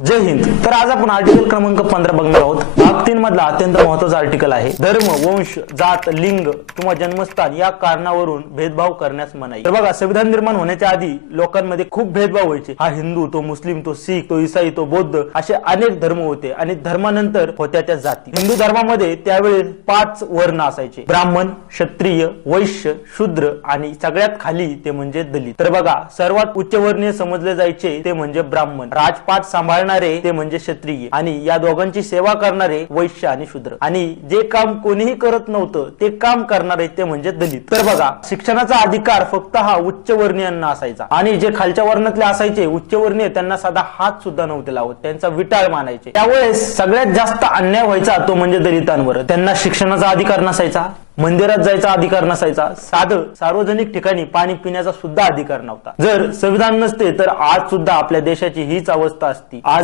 जय हिंद। तर आज आपण आर्टिकल क्रमांक 15 बघणार आहोत। भाग 3 मधला अत्यंत महत्त्वाचा आर्टिकल आहे। धर्म, वंश, जात, लिंग किंवा जन्मस्थान या कारणावरून भेदभाव करण्यास मनाई। तर बघा, संविधान निर्माण होण्याच्या आधी लोकांमध्ये खूप भेदभाव व्हायचे। हा हिंदू, तो मुस्लिम, तो शीख, तो ईसाई, तो बौद्ध असे अनेक धर्म होते आणि धर्मानंतर होत्या त्या जाती। हिंदू धर्मामध्ये त्यावेळी 5 वर्ण असायचे: ब्राह्मण, क्षत्रिय, वैश्य, शूद्र आणि सगळ्यात खाली ते म्हणजे दलित। तर बघा, सर्वात उच्चवर्णीय समजले जायचे ते म्हणजे ब्राह्मण, राजपाट सांभाळ ते म्हणजे क्षत्रिय आणि या दोघांची सेवा करणारे वैश्य आणि शूद्र, आणि जे काम कोणीही करत नव्हतं ते काम करणारे ते म्हणजे दलित। तर बघा, शिक्षणाचा अधिकार फक्त हा उच्चवर्णीयांना असायचा आणि जे खालच्या वर्णातले असायचे उच्चवर्णीय त्यांना साधा हात सुद्धा नव्हते लावत, त्यांचा विटाळ मानायचे। त्यावेळेस सगळ्यात जास्त अन्याय व्हायचा तो म्हणजे दलितांवर। त्यांना शिक्षणाचा अधिकार नसायचा, मंदिरात जायचा अधिकार नसायचा, साधं सार्वजनिक ठिकाणी पाणी पिण्याचा सुद्धा अधिकार नव्हता। जर संविधान नसते तर आज सुद्धा आपल्या देशाची हीच अवस्था असती। आज